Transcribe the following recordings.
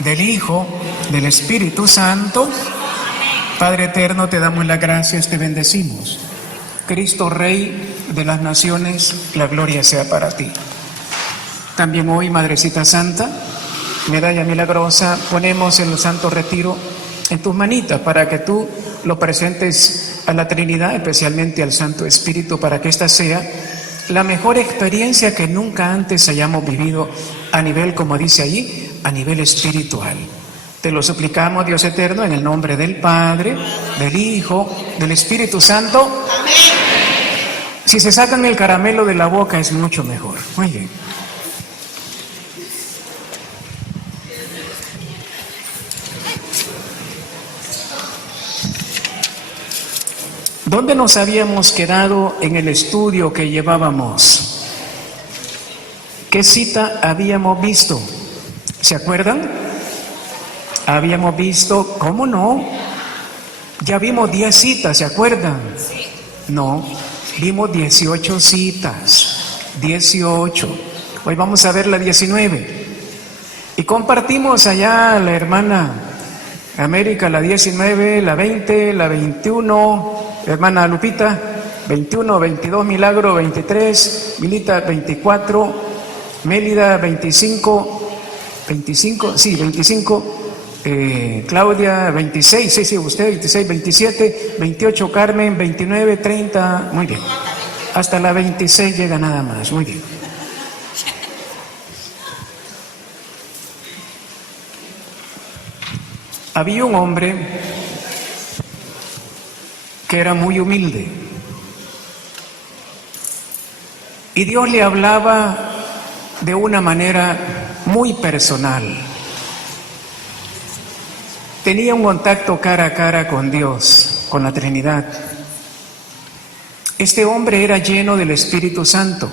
del Hijo, del Espíritu Santo. Padre eterno, te damos las gracias, te bendecimos. Cristo, Rey de las naciones, la gloria sea para ti. También hoy, Madrecita Santa, medalla milagrosa, ponemos el Santo Retiro en tus manitas para que tú lo presentes a la Trinidad, especialmente al Santo Espíritu, para que esta sea la mejor experiencia que nunca antes hayamos vivido a nivel, como dice allí, a nivel espiritual. Te lo suplicamos, Dios eterno, en el nombre del Padre, del Hijo, del Espíritu Santo. Amén. Si se sacan el caramelo de la boca es mucho mejor. Muy bien. ¿Dónde nos habíamos quedado en el estudio que llevábamos? ¿Qué cita habíamos visto? ¿Se acuerdan? Habíamos visto, ¿cómo no? Ya vimos 10 citas, ¿se acuerdan? No, vimos 18 citas, 18. Hoy vamos a ver la 19. Y compartimos allá la hermana América, la 19, la 20, la 21, hermana Lupita, 21, 22, Milagro, 23, Milita, 24, Mélida, 25, sí, 25, Claudia, 26, sí, usted, 26, 27, 28, Carmen, 29, 30, muy bien. Hasta la 26 llega nada más, muy bien. Había un hombre que era muy humilde y Dios le hablaba de una manera muy personal. Tenía un contacto cara a cara con Dios, con la Trinidad. Este hombre era lleno del Espíritu Santo,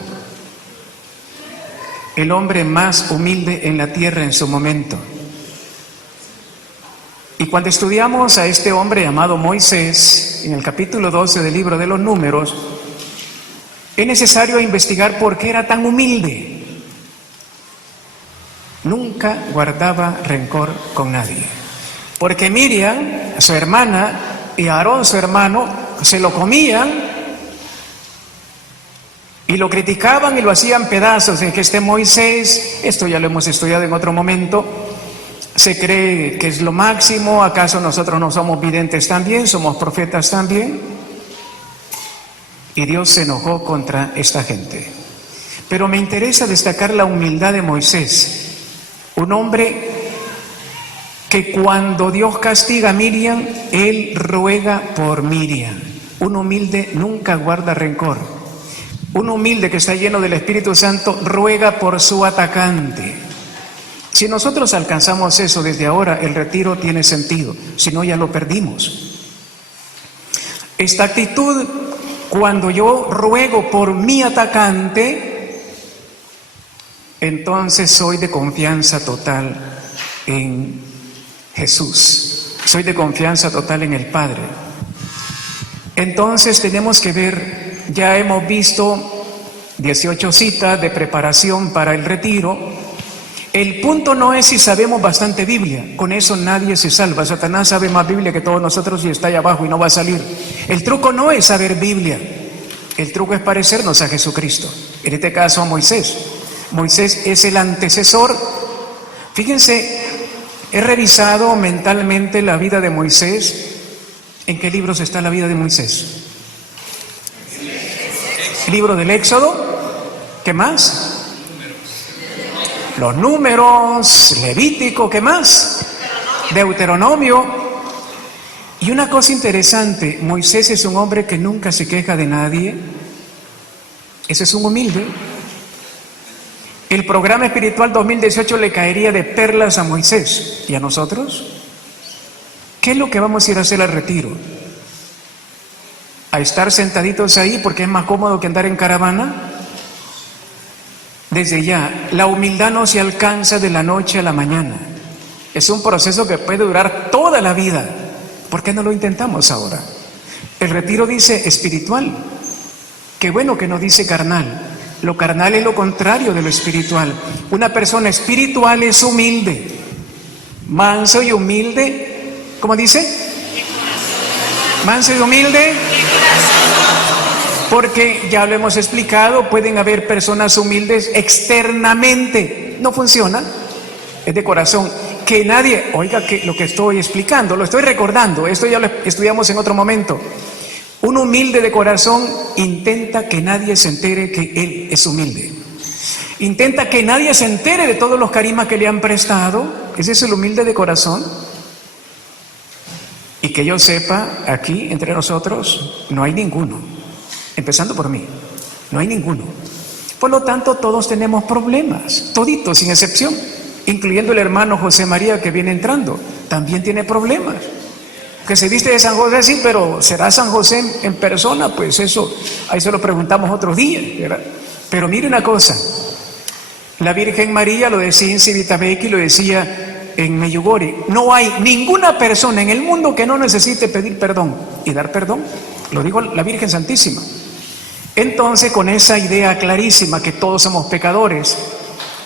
el hombre más humilde en la tierra en su momento. Y cuando estudiamos a este hombre llamado Moisés, en el capítulo 12 del libro de los Números, es necesario investigar por qué era tan humilde. Nunca guardaba rencor con nadie. Porque Miriam, su hermana, y Aarón, su hermano, se lo comían y lo criticaban y lo hacían pedazos. En que este Moisés, esto ya lo hemos estudiado en otro momento, se cree que es lo máximo. ¿Acaso nosotros no somos videntes también? ¿Somos profetas también? Y Dios se enojó contra esta gente. Pero me interesa destacar la humildad de Moisés, un hombre que cuando Dios castiga a Miriam, él ruega por Miriam. Un humilde nunca guarda rencor. Un humilde que está lleno del Espíritu Santo ruega por su atacante. Si nosotros alcanzamos eso desde ahora, el retiro tiene sentido, si no ya lo perdimos. Esta actitud, cuando yo ruego por mi atacante, entonces soy de confianza total en Jesús, soy de confianza total en el Padre. Entonces tenemos que ver, ya hemos visto 18 citas de preparación para el retiro. El punto no es si sabemos bastante Biblia, con eso nadie se salva. Satanás sabe más Biblia que todos nosotros y está ahí abajo y no va a salir. El truco no es saber Biblia, el truco es parecernos a Jesucristo. En este caso a Moisés. Moisés es el antecesor. Fíjense, he revisado mentalmente la vida de Moisés. ¿En qué libros está la vida de Moisés? Libro del Éxodo. ¿Qué más? Los Números, Levítico, ¿qué más? Deuteronomio. Y una cosa interesante, Moisés es un hombre que nunca se queja de nadie. Ese es un humilde. El programa espiritual 2018 le caería de perlas a Moisés. ¿Y a nosotros? ¿Qué es lo que vamos a ir a hacer al retiro? ¿A estar sentaditos ahí porque es más cómodo que andar en caravana? Desde ya, la humildad no se alcanza de la noche a la mañana. Es un proceso que puede durar toda la vida. ¿Por qué no lo intentamos ahora? El retiro dice espiritual. Qué bueno que no dice carnal. Lo carnal es lo contrario de lo espiritual. Una persona espiritual es humilde. manso y humilde, ¿cómo dice? Manso y humilde, porque ya lo hemos explicado, pueden haber personas humildes externamente, no funciona, es de corazón. Que nadie, oiga que lo que estoy explicando, lo estoy recordando, esto ya lo estudiamos en otro momento. Un humilde de corazón intenta que nadie se entere que él es humilde. Intenta que nadie se entere de todos los carismas que le han prestado. Ese es el humilde de corazón. Y que yo sepa, aquí entre nosotros no hay ninguno, empezando por mí, no hay ninguno. Por lo tanto, todos tenemos problemas, toditos sin excepción, incluyendo el hermano José María que viene entrando, también tiene problemas. Que se viste de San José, sí, pero ¿será San José en persona? Pues eso, ahí se lo preguntamos otros días, ¿verdad? Pero mire una cosa, la Virgen María lo decía en Civitavecchia y lo decía en Medjugorje, no hay ninguna persona en el mundo que no necesite pedir perdón y dar perdón, lo dijo la Virgen Santísima. Entonces, con esa idea clarísima que todos somos pecadores,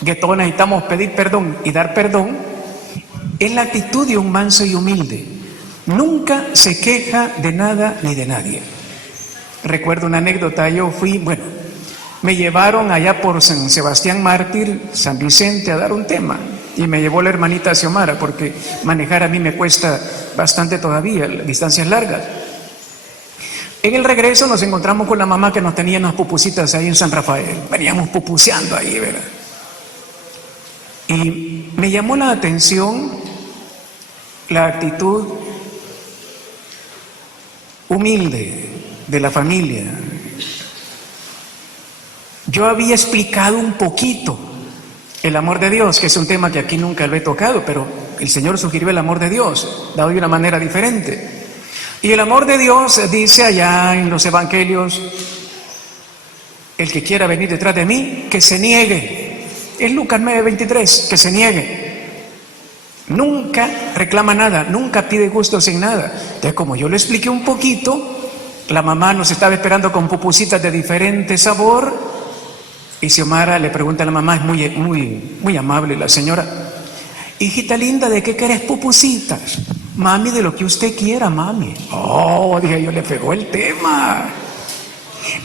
que todos necesitamos pedir perdón y dar perdón, es la actitud de un manso y humilde. Nunca se queja de nada ni de nadie. Recuerdo una anécdota, me llevaron allá por San Sebastián Mártir, San Vicente, a dar un tema, y me llevó la hermanita Xiomara, porque manejar a mí me cuesta bastante todavía, distancias largas. En el regreso nos encontramos con la mamá que nos tenía unas pupusitas ahí en San Rafael, veníamos pupuseando ahí, ¿verdad? Y me llamó la atención la actitud humilde de la familia. Yo había explicado un poquito el amor de Dios, que es un tema que aquí nunca lo he tocado, pero el Señor sugirió el amor de Dios, dado de una manera diferente. Y el amor de Dios dice allá en los evangelios, el que quiera venir detrás de mí, que se niegue. Es Lucas 9:23, que se niegue. Nunca reclama nada, nunca pide gusto sin nada. Entonces, como yo le expliqué un poquito, la mamá nos estaba esperando con pupusitas de diferente sabor, y Xiomara le pregunta a la mamá, es muy amable la señora, hijita linda, ¿de qué querés pupusitas? Mami, de lo que usted quiera, mami. Oh, dije yo, le pegó el tema.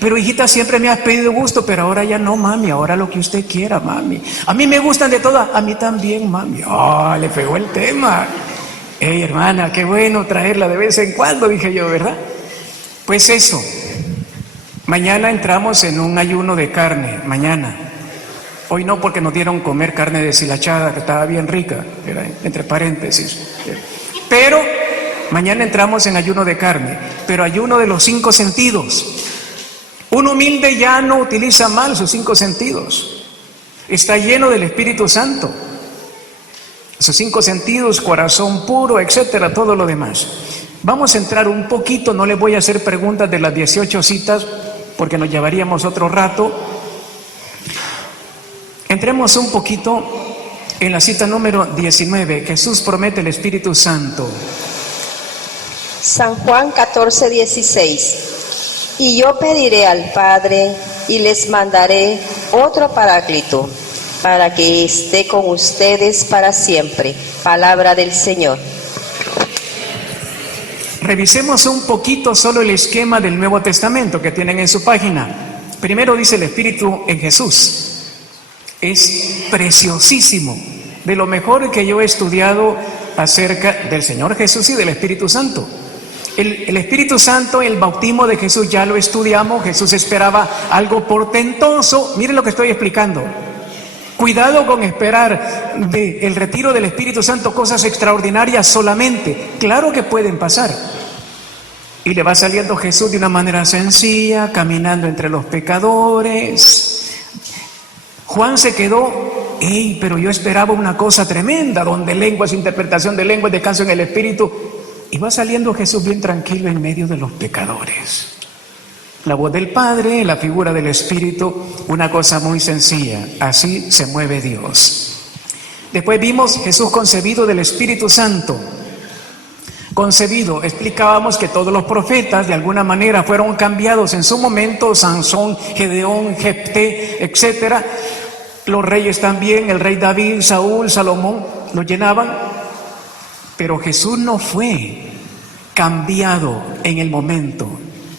Pero hijita, siempre me has pedido gusto, pero ahora ya no, mami, ahora lo que usted quiera, mami. A mí me gustan de todas, a mí también, mami. Oh, le pegó el tema. Hey, hermana, qué bueno traerla de vez en cuando, dije yo, ¿verdad? Pues eso. Mañana entramos en un ayuno de carne, mañana. Hoy no, porque nos dieron comer carne deshilachada, que estaba bien rica, ¿verdad? Entre paréntesis. Pero mañana entramos en ayuno de carne, pero ayuno de los 5 sentidos. Un humilde ya no utiliza mal sus 5 sentidos. Está lleno del Espíritu Santo. Sus 5 sentidos, corazón puro, etcétera, todo lo demás. Vamos a entrar un poquito, no les voy a hacer preguntas de las 18 citas, porque nos llevaríamos otro rato. Entremos un poquito en la cita número 19. Jesús promete el Espíritu Santo. San Juan 14:16. Y yo pediré al Padre y les mandaré otro Paráclito, para que esté con ustedes para siempre. Palabra del Señor. Revisemos un poquito solo el esquema del Nuevo Testamento que tienen en su página. Primero dice el Espíritu en Jesús. Es preciosísimo, de lo mejor que yo he estudiado acerca del Señor Jesús y del Espíritu Santo. El Espíritu Santo, el bautismo de Jesús ya lo estudiamos. Jesús esperaba algo portentoso. Miren lo que estoy explicando. Cuidado con esperar del retiro del Espíritu Santo cosas extraordinarias solamente. Claro que pueden pasar. Y le va saliendo Jesús de una manera sencilla, caminando entre los pecadores. Juan se quedó, pero yo esperaba una cosa tremenda, donde lenguas, interpretación de lenguas, descanso en el Espíritu. Y va saliendo Jesús bien tranquilo en medio de los pecadores. La voz del Padre, la figura del Espíritu, una cosa muy sencilla. Así se mueve Dios. Después vimos Jesús concebido del Espíritu Santo. Concebido, explicábamos que todos los profetas de alguna manera fueron cambiados en su momento, Sansón, Gedeón, Jefté, etcétera. Los reyes también, el rey David, Saúl, Salomón, los llenaban. Pero Jesús no fue cambiado en el momento,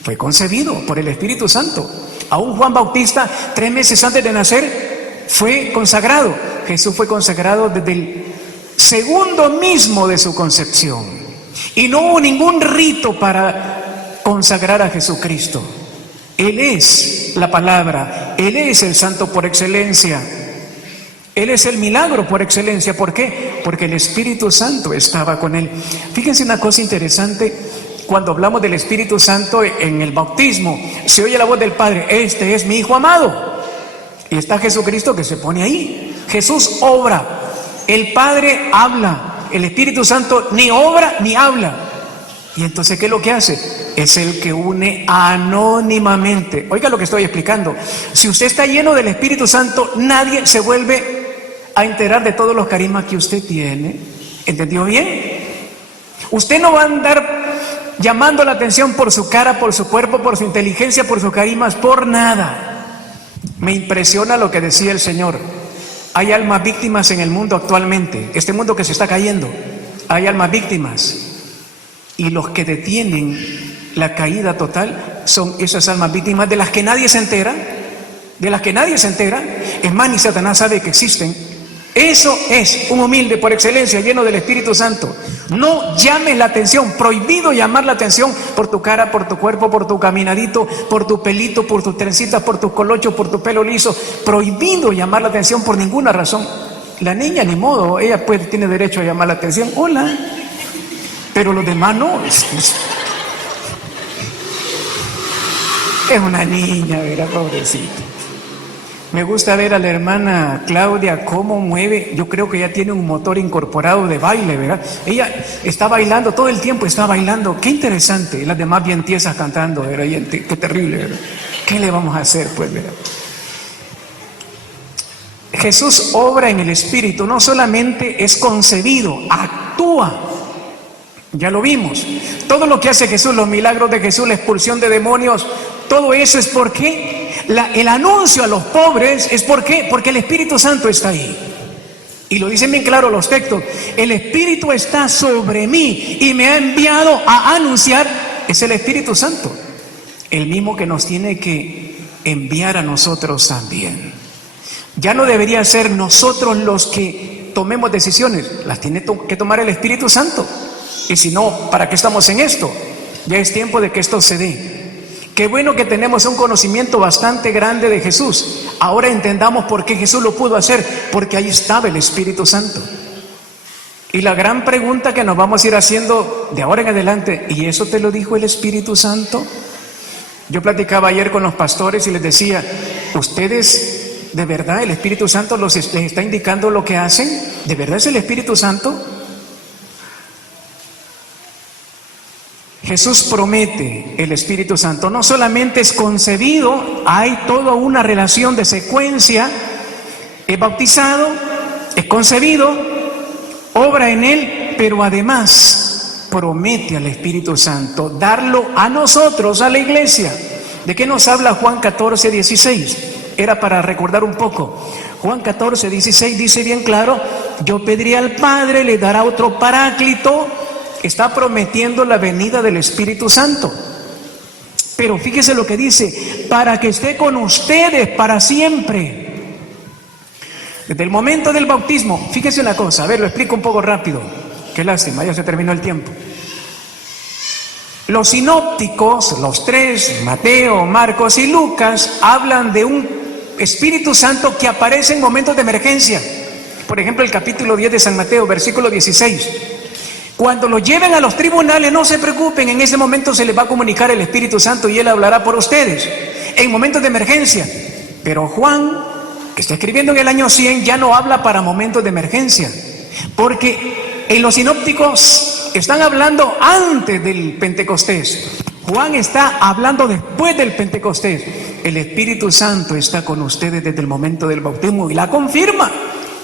fue concebido por el Espíritu Santo. Aún Juan Bautista, 3 meses antes de nacer, fue consagrado. Jesús fue consagrado desde el segundo mismo de su concepción. Y no hubo ningún rito para consagrar a Jesucristo. Él es la palabra, Él es el santo por excelencia. Él es el milagro por excelencia. ¿Por qué? Porque el Espíritu Santo estaba con Él. Fíjense una cosa interesante. Cuando hablamos del Espíritu Santo en el bautismo, se oye la voz del Padre: este es mi Hijo amado. Y está Jesucristo que se pone ahí. Jesús obra, el Padre habla, el Espíritu Santo ni obra ni habla. Y entonces, ¿qué es lo que hace? Es el que une anónimamente. Oiga lo que estoy explicando. Si usted está lleno del Espíritu Santo, nadie se vuelve a enterar de todos los carismas que usted tiene. ¿Entendió bien? Usted no va a andar llamando la atención por su cara, por su cuerpo, por su inteligencia, por sus carismas, por nada. Me impresiona lo que decía el Señor. Hay almas víctimas en el mundo actualmente, este mundo que se está cayendo. Hay almas víctimas. Y los que detienen la caída total son esas almas víctimas de las que nadie se entera, de las que nadie se entera. Es más, ni Satanás sabe que existen. Eso es un humilde por excelencia, lleno del Espíritu Santo. No llames la atención, prohibido llamar la atención por tu cara, por tu cuerpo, por tu caminadito, por tu pelito, por tus trencitas, por tus colochos, por tu pelo liso. Prohibido llamar la atención por ninguna razón. La niña, ni modo, ella tiene derecho a llamar la atención. Hola. Pero los demás no. Es una niña, ¿verdad? Pobrecita. Me gusta ver a la hermana Claudia cómo mueve. Yo creo que ella tiene un motor incorporado de baile, ¿verdad? Ella está bailando, todo el tiempo está bailando. Qué interesante. Y las demás bien tiesas cantando, ¿verdad? Qué terrible, ¿verdad? ¿Qué le vamos a hacer, pues, verdad? Jesús obra en el Espíritu. No solamente es concebido, actúa. Ya lo vimos. Todo lo que hace Jesús, los milagros de Jesús, la expulsión de demonios, todo eso es porque el anuncio a los pobres es porque el Espíritu Santo está ahí. Y lo dicen bien claro los textos: el Espíritu está sobre mí y me ha enviado a anunciar. Es el Espíritu Santo, el mismo que nos tiene que enviar a nosotros también. Ya no debería ser nosotros los que tomemos decisiones, las tiene que tomar el Espíritu Santo. Y si no, ¿para qué estamos en esto? Ya es tiempo de que esto se dé. Qué bueno que tenemos un conocimiento bastante grande de Jesús. Ahora entendamos por qué Jesús lo pudo hacer, porque ahí estaba el Espíritu Santo. Y la gran pregunta que nos vamos a ir haciendo de ahora en adelante: ¿y eso te lo dijo el Espíritu Santo? Yo platicaba ayer con los pastores y les decía: ¿ustedes de verdad el Espíritu Santo les está indicando lo que hacen? ¿De verdad es el Espíritu Santo? Jesús promete el Espíritu Santo. No solamente es concebido, hay toda una relación de secuencia. Es bautizado, es concebido, obra en él, pero además promete al Espíritu Santo darlo a nosotros, a la iglesia. ¿De qué nos habla Juan 14, 16? Era para recordar un poco. Juan 14, 16 dice bien claro: yo pediré al Padre, le dará otro paráclito. Está prometiendo la venida del Espíritu Santo. Pero fíjese lo que dice: para que esté con ustedes para siempre. Desde el momento del bautismo, fíjese una cosa, a ver, lo explico un poco rápido. Qué lástima, ya se terminó el tiempo. Los sinópticos, los tres, Mateo, Marcos y Lucas, hablan de un Espíritu Santo que aparece en momentos de emergencia. Por ejemplo, el capítulo 10 de San Mateo, versículo 16. Cuando lo lleven a los tribunales, no se preocupen, en ese momento se les va a comunicar el Espíritu Santo y Él hablará por ustedes, en momentos de emergencia. Pero Juan, que está escribiendo en el año 100, ya no habla para momentos de emergencia, porque en los sinópticos están hablando antes del Pentecostés. Juan está hablando después del Pentecostés. El Espíritu Santo está con ustedes desde el momento del bautismo y la confirma.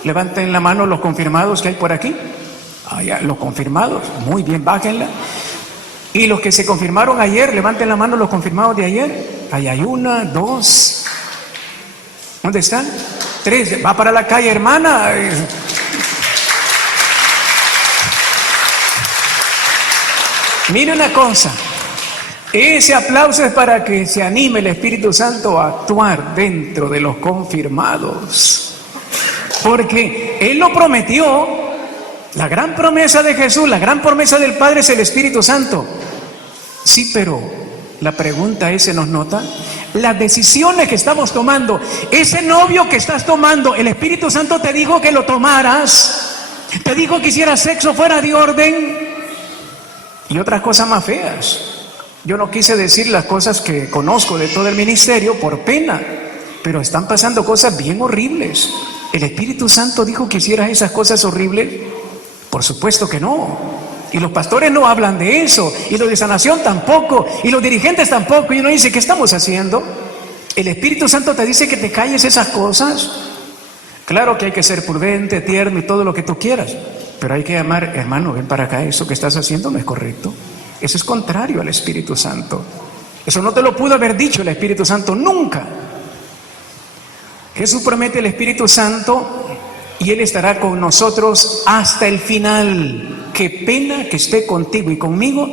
Levanten la mano los confirmados que hay por aquí. Ya, los confirmados, muy bien, bájenla. Y los que se confirmaron ayer, levanten la mano los confirmados de ayer. Ahí hay 1, 2. ¿Dónde están? 3. Va para la calle, hermana. Mire una cosa, ese aplauso es para que se anime el Espíritu Santo a actuar dentro de los confirmados. Porque Él lo prometió, la gran promesa de Jesús, la gran promesa del Padre es el Espíritu Santo. Sí, pero la pregunta es, ¿se nos nota? Las decisiones que estamos tomando, ese novio que estás tomando, el Espíritu Santo te dijo que lo tomaras, te dijo que hicieras sexo fuera de orden y otras cosas más feas. Yo no quise decir las cosas que conozco de todo el ministerio por pena, pero están pasando cosas bien horribles. ¿El Espíritu Santo dijo que hicieras esas cosas horribles? Por supuesto que no. Y los pastores no hablan de eso, y los de sanación tampoco, y los dirigentes tampoco. Y uno dice, ¿qué estamos haciendo? ¿El Espíritu Santo te dice que te calles esas cosas? Claro que hay que ser prudente, tierno y todo lo que tú quieras, pero hay que amar, hermano, ven para acá, eso que estás haciendo no es correcto. Eso es contrario al Espíritu Santo. Eso no te lo pudo haber dicho el Espíritu Santo nunca. Jesús promete el Espíritu Santo y Él estará con nosotros hasta el final. Qué pena que esté contigo y conmigo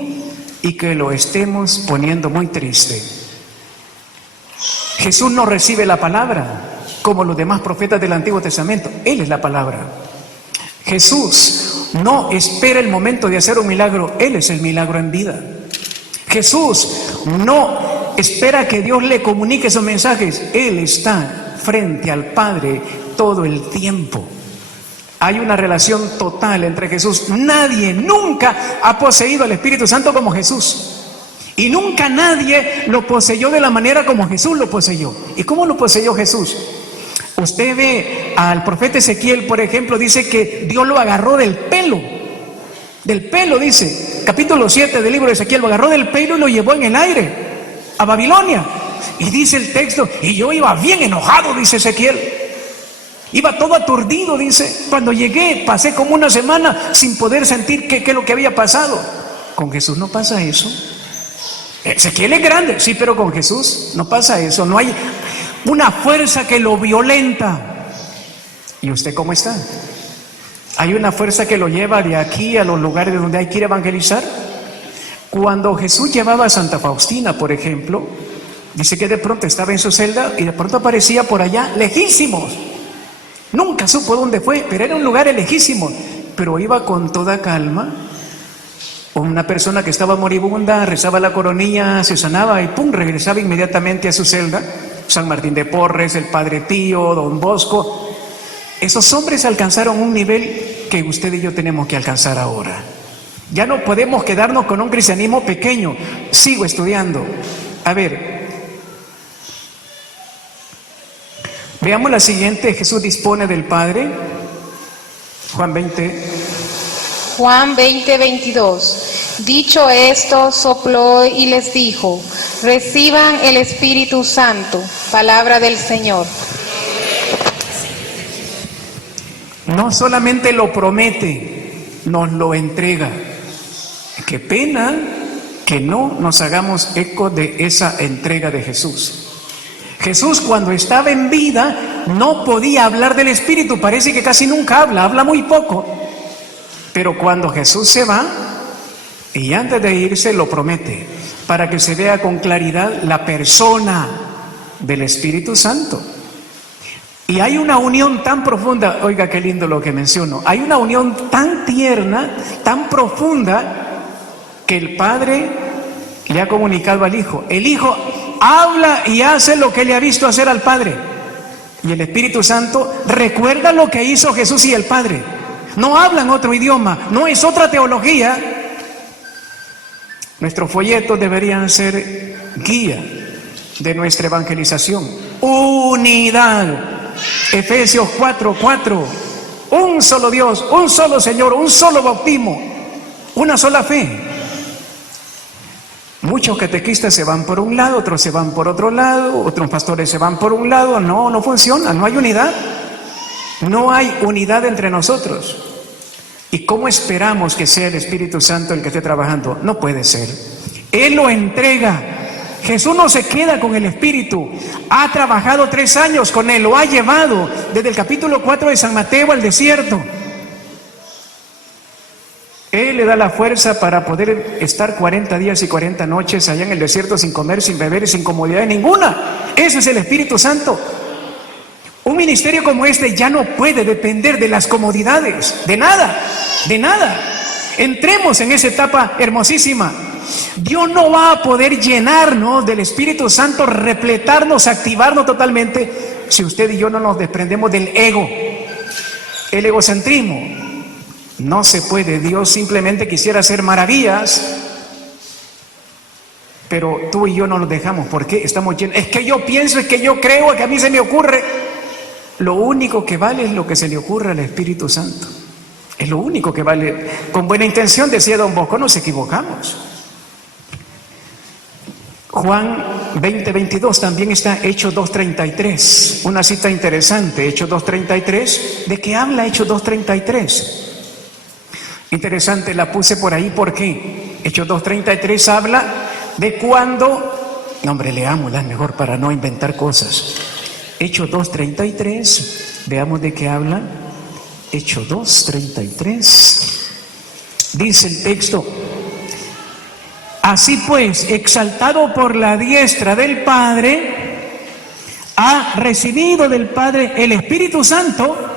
y que lo estemos poniendo muy triste. Jesús no recibe la palabra como los demás profetas del Antiguo Testamento. Él es la palabra. Jesús no espera el momento de hacer un milagro. Él es el milagro en vida. Jesús no espera que Dios le comunique esos mensajes. Él está frente al Padre todo el tiempo. Hay una relación total entre Jesús. Nadie nunca ha poseído al Espíritu Santo como Jesús. Y nunca nadie lo poseyó de la manera como Jesús lo poseyó. ¿Y cómo lo poseyó Jesús? Usted ve al profeta Ezequiel, por ejemplo, dice que Dios lo agarró del pelo. Del pelo, dice. Capítulo 7 del libro de Ezequiel, lo agarró del pelo y lo llevó en el aire a Babilonia. Y dice el texto, y yo iba bien enojado, dice Ezequiel. Iba todo aturdido, dice. Cuando llegué, pasé como una semana sin poder sentir qué es lo que había pasado. Con Jesús no pasa eso. Ezequiel es grande, sí, pero con Jesús no pasa eso. No hay una fuerza que lo violenta. ¿Y usted cómo está? ¿Hay una fuerza que lo lleva de aquí a los lugares donde hay que ir a evangelizar? Cuando Jesús llevaba a Santa Faustina, por ejemplo, dice que de pronto estaba en su celda y de pronto aparecía por allá, lejísimos. Nunca supo dónde fue, pero era un lugar lejísimo. Pero iba con toda calma. Una persona que estaba moribunda rezaba la coronilla, se sanaba y pum, regresaba inmediatamente a su celda. San Martín de Porres, el Padre Pío, Don Bosco. Esos hombres alcanzaron un nivel que usted y yo tenemos que alcanzar ahora. Ya no podemos quedarnos con un cristianismo pequeño. Sigo estudiando. A ver, veamos la siguiente. Jesús dispone del Padre. Juan 20, 22. Dicho esto, sopló y les dijo: reciban el Espíritu Santo. Palabra del Señor. No solamente lo promete, nos lo entrega. Qué pena que no nos hagamos eco de esa entrega de Jesús. Jesús, cuando estaba en vida, no podía hablar del Espíritu. Parece que casi nunca habla muy poco. Pero cuando Jesús se va, y antes de irse lo promete, para que se vea con claridad la persona del Espíritu Santo. Y hay una unión tan profunda, oiga qué lindo lo que menciono, hay una unión tan tierna, tan profunda, que el Padre le ha comunicado al Hijo. El Hijo habla y hace lo que le ha visto hacer al Padre. Y el Espíritu Santo recuerda lo que hizo Jesús y el Padre. No hablan otro idioma, no es otra teología. Nuestros folletos deberían ser guía de nuestra evangelización. Unidad. Efesios 4:4. Un solo Dios, un solo Señor, un solo bautismo, una sola fe. Muchos catequistas se van por un lado, otros se van por otro lado, otros pastores se van por un lado. No funciona, no hay unidad. No hay unidad entre nosotros. ¿Y cómo esperamos que sea el Espíritu Santo el que esté trabajando? No puede ser. Él lo entrega. Jesús no se queda con el Espíritu. Ha trabajado 3 años con Él. Lo ha llevado desde el capítulo 4 de San Mateo al desierto. Él le da la fuerza para poder estar 40 días y 40 noches allá en el desierto sin comer, sin beber y sin comodidad ninguna. Ese es el Espíritu Santo. Un ministerio como este ya no puede depender de las comodidades, de nada, de nada. Entremos en esa etapa hermosísima. Dios no va a poder llenarnos del Espíritu Santo, repletarnos, activarnos totalmente, si usted y yo no nos desprendemos del ego, el egocentrismo. No se puede. Dios simplemente quisiera hacer maravillas, pero tú y yo no nos dejamos. ¿Por qué? Estamos llenos. Es que yo pienso, es que yo creo, es que a mí se me ocurre. Lo único que vale es lo que se le ocurre al Espíritu Santo. Es lo único que vale. Con buena intención, decía don Bosco, nos equivocamos. Juan 20:22 también está Hechos 2:33. Una cita interesante, Hechos 2:33. ¿De qué habla Hechos 2:33? Interesante, la puse por ahí porque Hechos 2:33 habla de cuando... No, hombre, leámosla mejor para no inventar cosas. Hechos 2:33, veamos de qué habla. Hechos 2:33. Dice el texto: así pues, exaltado por la diestra del Padre, ha recibido del Padre el Espíritu Santo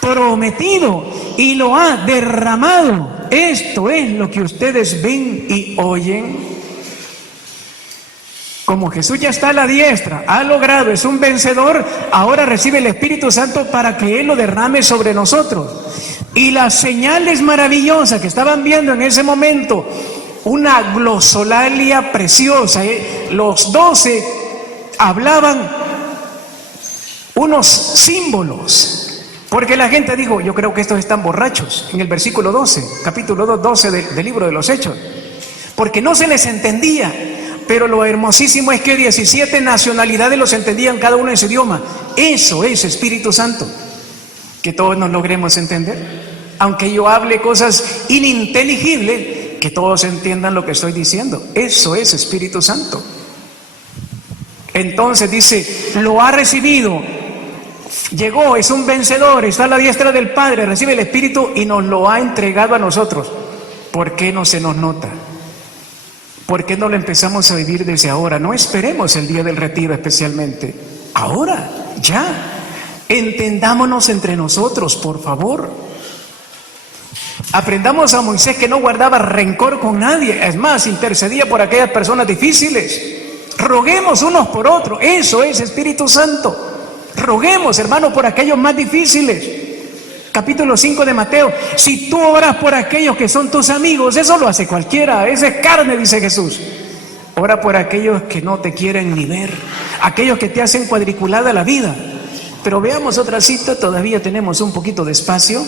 prometido y lo ha derramado. Esto es lo que ustedes ven y oyen. Como Jesús ya está a la diestra, ha logrado, es un vencedor, ahora recibe el Espíritu Santo para que Él lo derrame sobre nosotros. Y las señales maravillosas que estaban viendo en ese momento, una glosolalia preciosa, los 12 hablaban unos símbolos. Porque la gente dijo, yo creo que estos están borrachos, en el versículo 12, capítulo 2, 12 del libro de los Hechos. Porque no se les entendía, pero lo hermosísimo es que 17 nacionalidades los entendían cada uno en su idioma. Eso es Espíritu Santo, que todos nos logremos entender. Aunque yo hable cosas ininteligibles, que todos entiendan lo que estoy diciendo. Eso es Espíritu Santo. Entonces dice, lo ha recibido. Llegó, es un vencedor, está a la diestra del Padre, recibe el Espíritu y nos lo ha entregado a nosotros. ¿Por qué no se nos nota? ¿Por qué no lo empezamos a vivir desde ahora? No esperemos el día del retiro especialmente. Ahora, ya. Entendámonos entre nosotros, por favor. Aprendamos a Moisés que no guardaba rencor con nadie. Es más, intercedía por aquellas personas difíciles. Roguemos unos por otros. Eso es Espíritu Santo. Roguemos, hermano, por aquellos más difíciles. Capítulo 5 de Mateo. Si tú oras por aquellos que son tus amigos, eso lo hace cualquiera. Esa es carne, dice Jesús. Ora por aquellos que no te quieren ni ver, aquellos que te hacen cuadriculada la vida. Pero veamos otra cita, todavía tenemos un poquito de espacio.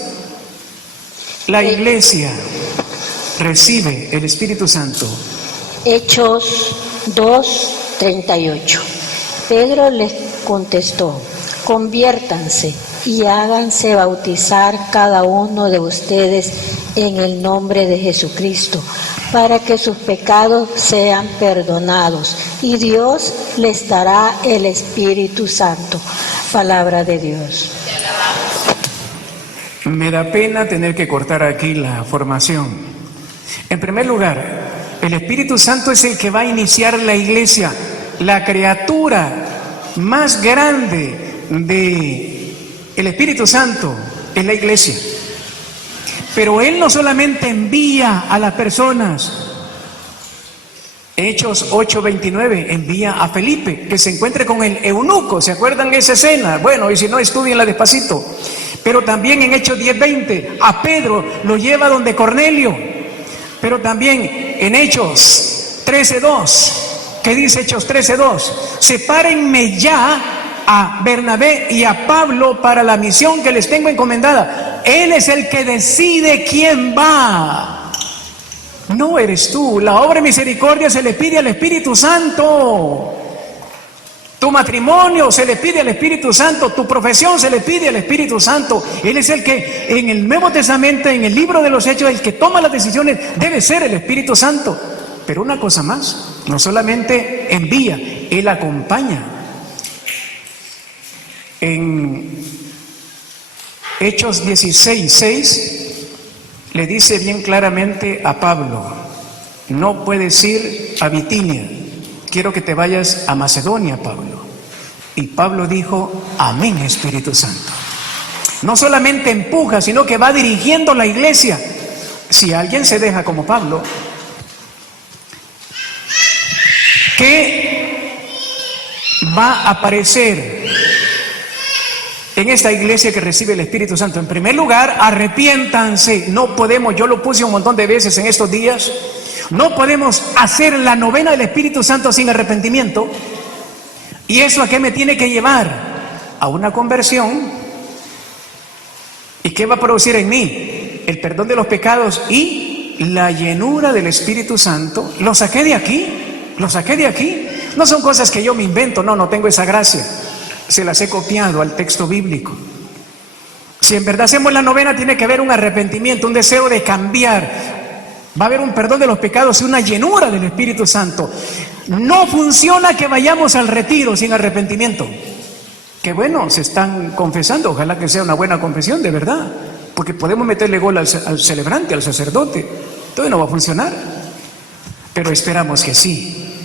La iglesia recibe el Espíritu Santo. Hechos 2:38. Pedro les contestó: conviértanse y háganse bautizar cada uno de ustedes en el nombre de Jesucristo, para que sus pecados sean perdonados, y Dios les dará el Espíritu Santo. Palabra de Dios. Me da pena tener que cortar aquí la formación. En primer lugar, el Espíritu Santo es el que va a iniciar la iglesia. La criatura más grande del Espíritu Santo es la iglesia. Pero Él no solamente envía a las personas. Hechos 8:29 envía a Felipe que se encuentre con el eunuco. ¿Se acuerdan de esa escena? Bueno, y si no, estudienla despacito. Pero también en Hechos 10:20 a Pedro lo lleva donde Cornelio. Pero también en Hechos 13:2, ¿qué dice Hechos 13:2? Sepárenme ya a Bernabé y a Pablo para la misión que les tengo encomendada. Él es el que decide quién va. No eres tú. La obra de misericordia se le pide al Espíritu Santo. Tu matrimonio se le pide al Espíritu Santo. Tu profesión se le pide al Espíritu Santo. Él es el que en el Nuevo Testamento, en el libro de los Hechos, el que toma las decisiones debe ser el Espíritu Santo. Pero una cosa más, no solamente envía, Él acompaña. En Hechos 16:6 le dice bien claramente a Pablo: no puedes ir a Bitinia, quiero que te vayas a Macedonia, Pablo. Y Pablo dijo: amén, Espíritu Santo. No solamente empuja, sino que va dirigiendo la iglesia. Si alguien se deja como Pablo, ¿qué va a aparecer en esta iglesia que recibe el Espíritu Santo? En primer lugar, arrepiéntanse. No podemos, yo lo puse un montón de veces en estos días, no podemos hacer la novena del Espíritu Santo sin arrepentimiento. ¿Y eso a qué me tiene que llevar? A una conversión. ¿Y qué va a producir en mí? El perdón de los pecados y la llenura del Espíritu Santo. Lo saqué de aquí, lo saqué de aquí. No son cosas que yo me invento, no tengo esa gracia. Se las he copiado al texto bíblico. Si en verdad hacemos la novena, tiene que haber un arrepentimiento, un deseo de cambiar. Va a haber un perdón de los pecados y una llenura del Espíritu Santo. No funciona que vayamos al retiro sin arrepentimiento. Que bueno, se están confesando, ojalá que sea una buena confesión de verdad, porque podemos meterle gol al celebrante, al sacerdote. Todo no va a funcionar, pero esperamos que sí.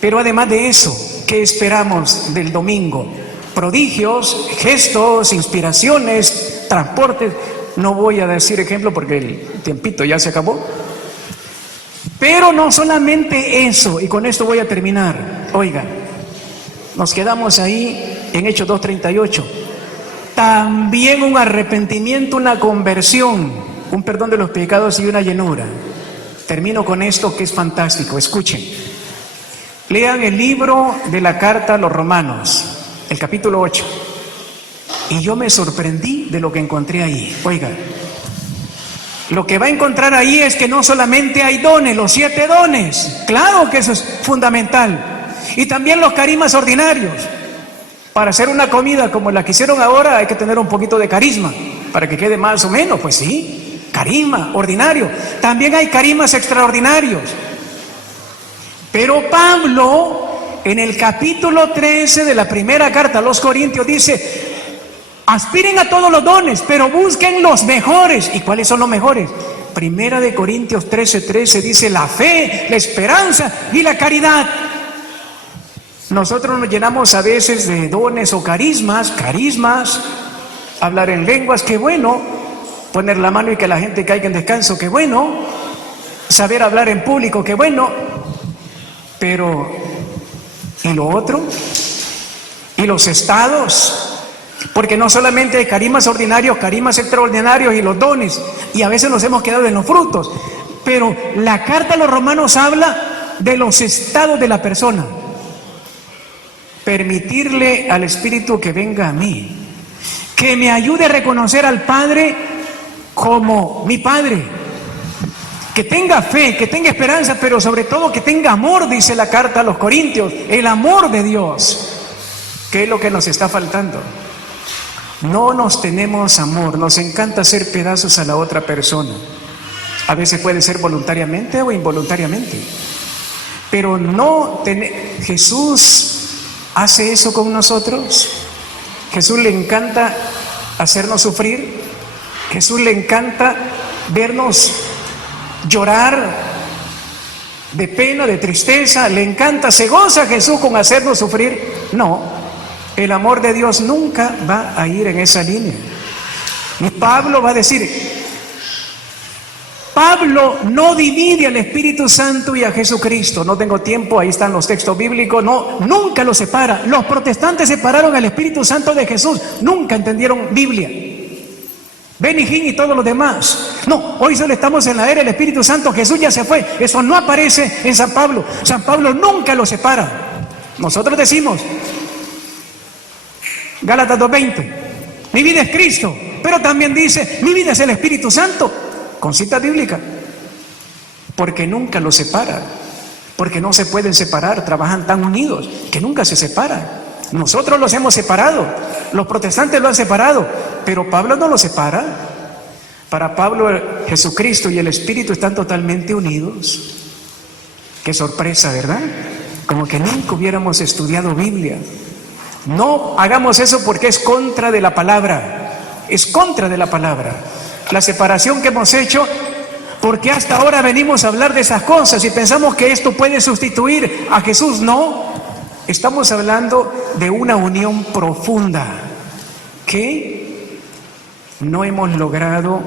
Pero además de eso, ¿qué esperamos del domingo? Prodigios, gestos, inspiraciones, transportes. No voy a decir ejemplo porque el tiempito ya se acabó. Pero no solamente eso, y con esto voy a terminar. Oiga, nos quedamos ahí en Hechos 2:38. También un arrepentimiento, una conversión, un perdón de los pecados y una llenura. Termino con esto que es fantástico. Escuchen. Lean el libro de la carta a los Romanos, el capítulo 8. Y yo me sorprendí de lo que encontré ahí. Oiga, lo que va a encontrar ahí es que no solamente hay dones, los 7 dones. Claro que eso es fundamental. Y también los carismas ordinarios. Para hacer una comida como la que hicieron ahora hay que tener un poquito de carisma para que quede más o menos, pues sí, carisma ordinario. También hay carismas extraordinarios. Pero Pablo, en el capítulo 13 de la primera carta a los Corintios, dice: aspiren a todos los dones, pero busquen los mejores. ¿Y cuáles son los mejores? Primera de Corintios 13:13 dice: la fe, la esperanza y la caridad. Nosotros nos llenamos a veces de dones o carismas, hablar en lenguas, qué bueno, poner la mano y que la gente caiga en descanso, qué bueno, saber hablar en público, qué bueno, pero ¿y lo otro? ¿Y los estados? Porque no solamente hay carismas ordinarios, carismas extraordinarios y los dones, y a veces nos hemos quedado en los frutos, pero la carta a los Romanos habla de los estados de la persona. Permitirle al Espíritu que venga a mí, que me ayude a reconocer al Padre como mi Padre, que tenga fe, que tenga esperanza, pero sobre todo que tenga amor, dice la carta a los Corintios, el amor de Dios. ¿Qué es lo que nos está faltando? No nos tenemos amor, nos encanta hacer pedazos a la otra persona. A veces puede ser voluntariamente o involuntariamente, pero Jesús ¿hace eso con nosotros? Jesús le encanta hacernos sufrir. Jesús le encanta vernos llorar de pena, de tristeza. Le encanta, se goza Jesús con hacernos sufrir. No, el amor de Dios nunca va a ir en esa línea. Y Pablo va a decir, Pablo no divide al Espíritu Santo y a Jesucristo. No tengo tiempo, ahí están los textos bíblicos. No, nunca los separa. Los protestantes separaron al Espíritu Santo de Jesús. Nunca entendieron Biblia. Benny Hinn y todos los demás. No, hoy solo estamos en la era del Espíritu Santo. Jesús ya se fue. Eso no aparece en San Pablo. San Pablo nunca lo separa. Nosotros decimos, Gálatas 2:20, mi vida es Cristo. Pero también dice, mi vida es el Espíritu Santo. Con cita bíblica, porque nunca los separa, porque no se pueden separar, trabajan tan unidos que nunca se separan. Nosotros los hemos separado, los protestantes lo han separado, pero Pablo no los separa. Para Pablo Jesucristo y el Espíritu están totalmente unidos. Qué sorpresa, ¿verdad? Como que nunca hubiéramos estudiado Biblia. No hagamos eso porque es contra de la palabra, es contra de la palabra. la separación que hemos hecho, porque hasta ahora venimos a hablar de esas cosas y pensamos que esto puede sustituir a Jesús. No, estamos hablando de una unión profunda que no hemos logrado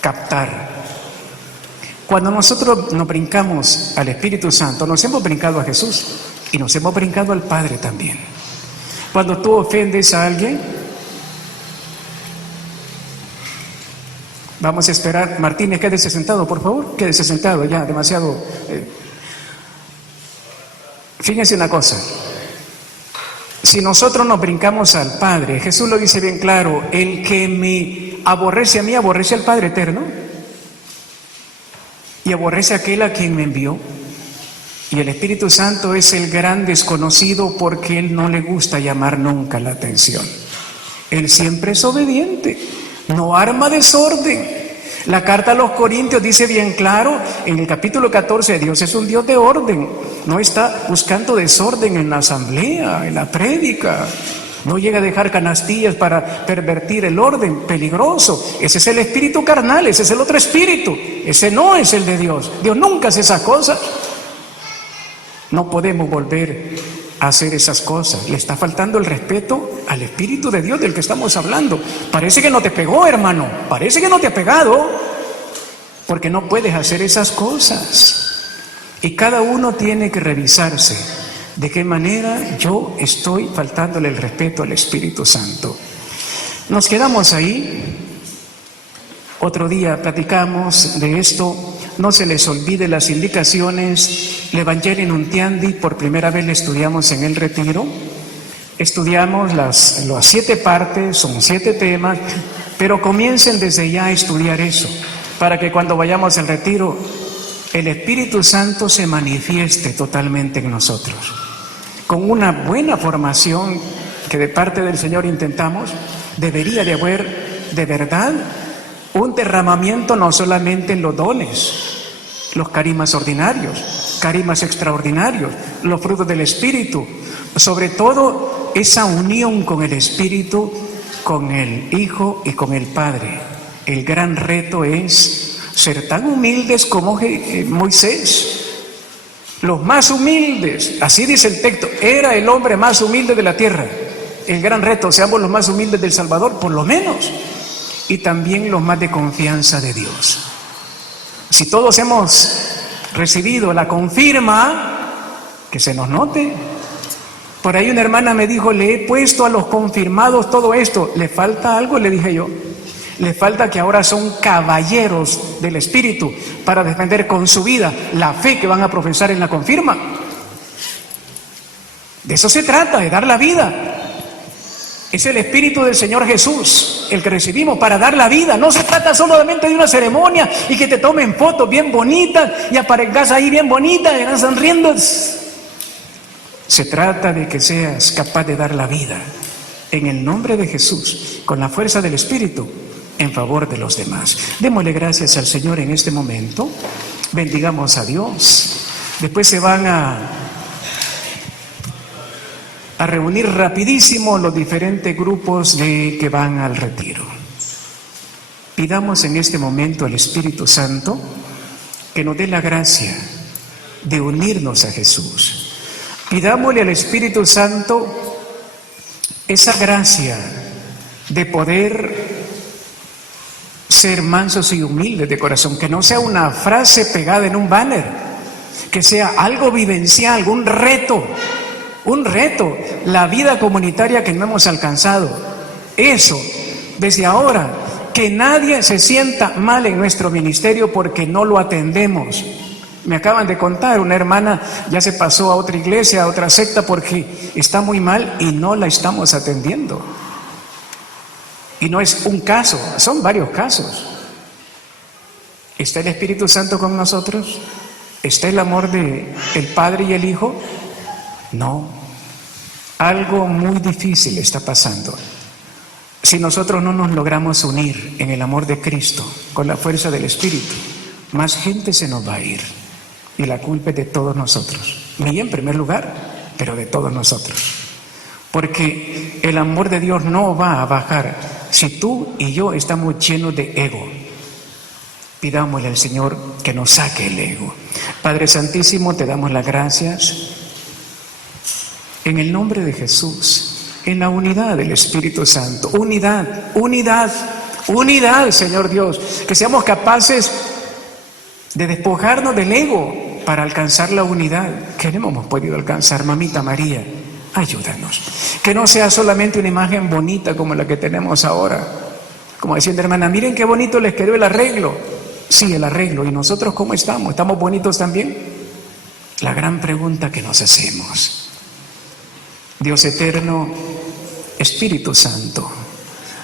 captar. Cuando nosotros nos brincamos al Espíritu Santo, nos hemos brincado a Jesús y nos hemos brincado al Padre también. Cuando tú ofendes a alguien, vamos a esperar. Martínez, quédese sentado, por favor. Quédese sentado, ya, demasiado. Fíjense una cosa. Si nosotros nos brincamos al Padre, Jesús lo dice bien claro: el que me aborrece a mí, aborrece al Padre eterno. Y aborrece a aquel a quien me envió. Y el Espíritu Santo es el gran desconocido porque Él no le gusta llamar nunca la atención. Él siempre es obediente, no arma desorden. La carta a los Corintios dice bien claro, en el capítulo 14, Dios es un Dios de orden. No está buscando desorden en la asamblea, en la prédica. No llega a dejar canastillas para pervertir el orden, peligroso. Ese es el espíritu carnal, ese es el otro espíritu. Ese no es el de Dios. Dios nunca hace esas cosas. No podemos volver a hacer esas cosas. Le está faltando el respeto al Espíritu de Dios del que estamos hablando. Parece que no te pegó, hermano. Parece que no te ha pegado. Porque no puedes hacer esas cosas. Y cada uno tiene que revisarse. ¿De qué manera yo estoy faltándole el respeto al Espíritu Santo? Nos quedamos ahí. Otro día platicamos de esto. No se les olvide las indicaciones. L'Evangelio Nuntiandi, por primera vez le estudiamos en el retiro. Estudiamos las 7 partes, son 7 temas, pero comiencen desde ya a estudiar eso, para que cuando vayamos al retiro, el Espíritu Santo se manifieste totalmente en nosotros. Con una buena formación que de parte del Señor intentamos, debería de haber de verdad un derramamiento no solamente en los dones, los carismas ordinarios, carismas extraordinarios, los frutos del Espíritu, sobre todo esa unión con el Espíritu, con el Hijo y con el Padre. El gran reto es ser tan humildes como Moisés, los más humildes, así dice el texto, era el hombre más humilde de la tierra. El gran reto, seamos los más humildes del Salvador, por lo menos, y también los más de confianza de Dios. Si todos hemos recibido la confirma, que se nos note. Por ahí una hermana me dijo: le he puesto a los confirmados todo esto. ¿Le falta algo? Le dije yo. Le falta que ahora son caballeros del Espíritu para defender con su vida la fe que van a profesar en la confirma. De eso se trata, de dar la vida. Es el Espíritu del Señor Jesús el que recibimos para dar la vida. No se trata solamente de una ceremonia y que te tomen fotos bien bonitas y aparezcas ahí bien bonita y estás sonriendo. Se trata de que seas capaz de dar la vida en el nombre de Jesús, con la fuerza del Espíritu, en favor de los demás. Démosle gracias al Señor en este momento. Bendigamos a Dios. Después se van a reunir rapidísimo los diferentes grupos que van al retiro. Pidamos en este momento al Espíritu Santo que nos dé la gracia de unirnos a Jesús. Pidámosle al Espíritu Santo esa gracia de poder ser mansos y humildes de corazón, que no sea una frase pegada en un banner, que sea algo vivencial, un reto, la vida comunitaria que no hemos alcanzado. Eso, desde ahora, que nadie se sienta mal en nuestro ministerio porque no lo atendemos. Me acaban de contar, una hermana ya se pasó a otra iglesia, a otra secta porque está muy mal y no la estamos atendiendo. Y no es un caso, son varios casos. ¿Está el Espíritu Santo con nosotros? ¿Está el amor de el Padre y el Hijo? No. Algo muy difícil está pasando. Si nosotros no nos logramos unir en el amor de Cristo, con la fuerza del Espíritu, más gente se nos va a ir. Y la culpa es de todos nosotros. Ni en primer lugar, pero de todos nosotros. Porque el amor de Dios no va a bajar si tú y yo estamos llenos de ego. Pidámosle al Señor que nos saque el ego. Padre Santísimo, te damos las gracias en el nombre de Jesús, en la unidad del Espíritu Santo. Unidad, unidad, unidad, Señor Dios. Que seamos capaces de despojarnos del ego para alcanzar la unidad que no hemos podido alcanzar. Mamita María, ayúdanos. Que no sea solamente una imagen bonita como la que tenemos ahora. Como decía la hermana, miren qué bonito les quedó el arreglo. Sí, el arreglo. ¿Y nosotros cómo estamos? ¿Estamos bonitos también? La gran pregunta que nos hacemos. Dios eterno, Espíritu Santo,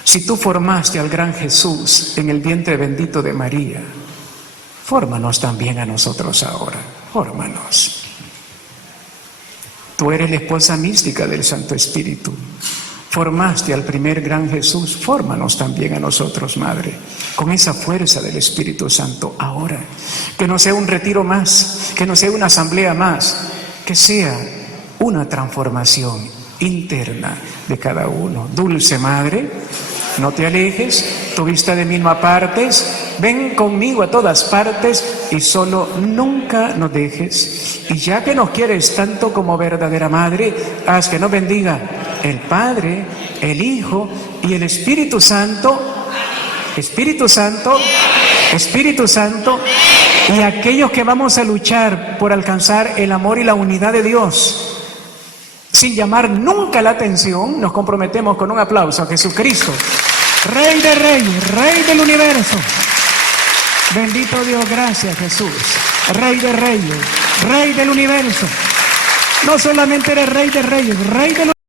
si tú formaste al gran Jesús en el vientre bendito de María, fórmanos también a nosotros ahora. Fórmanos. Tú eres la esposa mística del Santo Espíritu. Formaste al primer gran Jesús, fórmanos también a nosotros, Madre, con esa fuerza del Espíritu Santo ahora. Que no sea un retiro más, que no sea una asamblea más, que sea una transformación interna de cada uno. Dulce Madre, no te alejes, tu vista de mí no apartes, ven conmigo a todas partes y solo nunca nos dejes. Y ya que nos quieres tanto como verdadera Madre, haz que nos bendiga el Padre, el Hijo y el Espíritu Santo. Espíritu Santo, Espíritu Santo, y aquellos que vamos a luchar por alcanzar el amor y la unidad de Dios, sin llamar nunca la atención, nos comprometemos con un aplauso a Jesucristo, Rey de Reyes, Rey del universo. Bendito Dios, gracias Jesús, Rey de Reyes, Rey del universo. No solamente eres Rey de Reyes, Rey del universo.